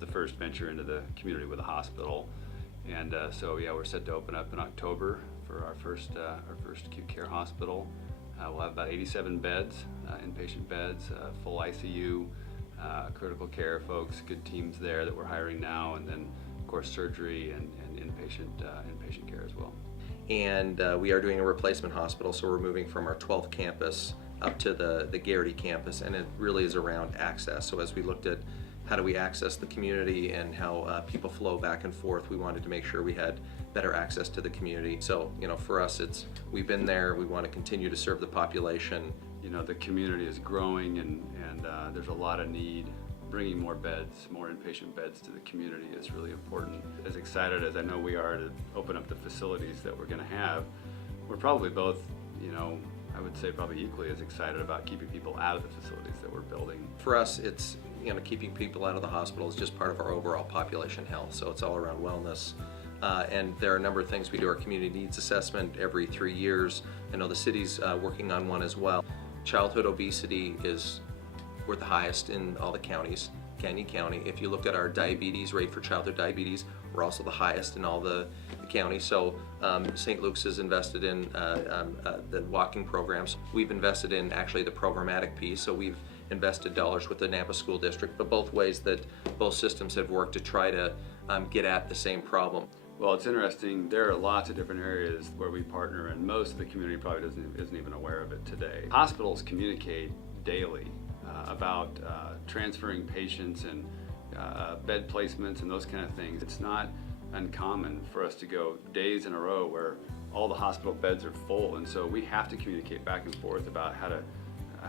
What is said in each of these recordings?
the first venture into the community with a hospital. And so yeah, we're set to open up in October for our first acute care hospital. We'll have about 87 beds, inpatient beds, full ICU, critical care folks, good teams there that we're hiring now, and then of course surgery and inpatient care as well. And we are doing a replacement hospital, so we're moving from our 12th campus up to the Garrity campus, and it really is around access. So as we looked at how do we access the community and how people flow back and forth, we wanted to make sure we had better access to the community. So, you know, for us, we've been there, we want to continue to serve the population. You know, the community is growing and there's a lot of need. Bringing more beds, more inpatient beds to the community is really important. As excited as I know we are to open up the facilities that we're going to have, we're probably both, you know, I would say probably equally as excited about keeping people out of the facilities that we're building. For us, it's, you know, keeping people out of the hospital is just part of our overall population health, so it's all around wellness. And there are a number of things. We do our community needs assessment every 3 years. I know the city's working on one as well. Childhood obesity we're the highest in all the counties, Canyon County. If you look at our diabetes rate for childhood diabetes, we're also the highest in all the counties. So St. Luke's has invested in the walking programs. We've invested in actually the programmatic piece, so we've invested dollars with the Nampa School District, but both ways that both systems have worked to try to get at the same problem. Well, it's interesting. There are lots of different areas where we partner, and most of the community probably isn't even aware of it today. Hospitals communicate daily about transferring patients and bed placements and those kind of things. It's not uncommon for us to go days in a row where all the hospital beds are full, and so we have to communicate back and forth about how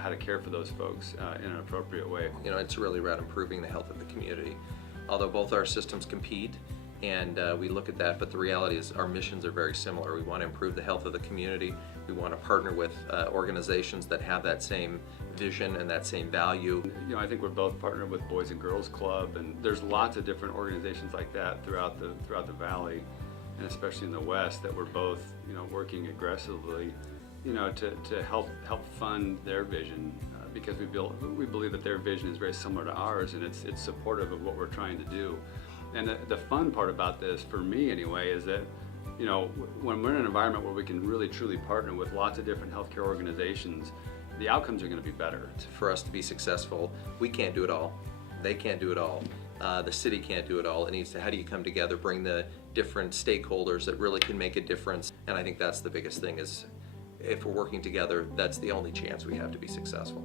to care for those folks in an appropriate way. You know, it's really about improving the health of the community. Although both our systems compete, and we look at that, but the reality is our missions are very similar. We want to improve the health of the community. We want to partner with organizations that have that same vision and that same value. You know, I think we're both partnered with Boys and Girls Club, and there's lots of different organizations like that throughout the valley, and especially in the West, that we're both, you know, working aggressively, you know, to help fund their vision, because we believe that their vision is very similar to ours, and it's supportive of what we're trying to do. And the fun part about this, for me anyway, is that, you know, when we're in an environment where we can really truly partner with lots of different healthcare organizations, the outcomes are going to be better. For us to be successful, we can't do it all. They can't do it all. The city can't do it all. It needs to, how do you come together, bring the different stakeholders that really can make a difference? And I think that's the biggest thing, is if we're working together, that's the only chance we have to be successful.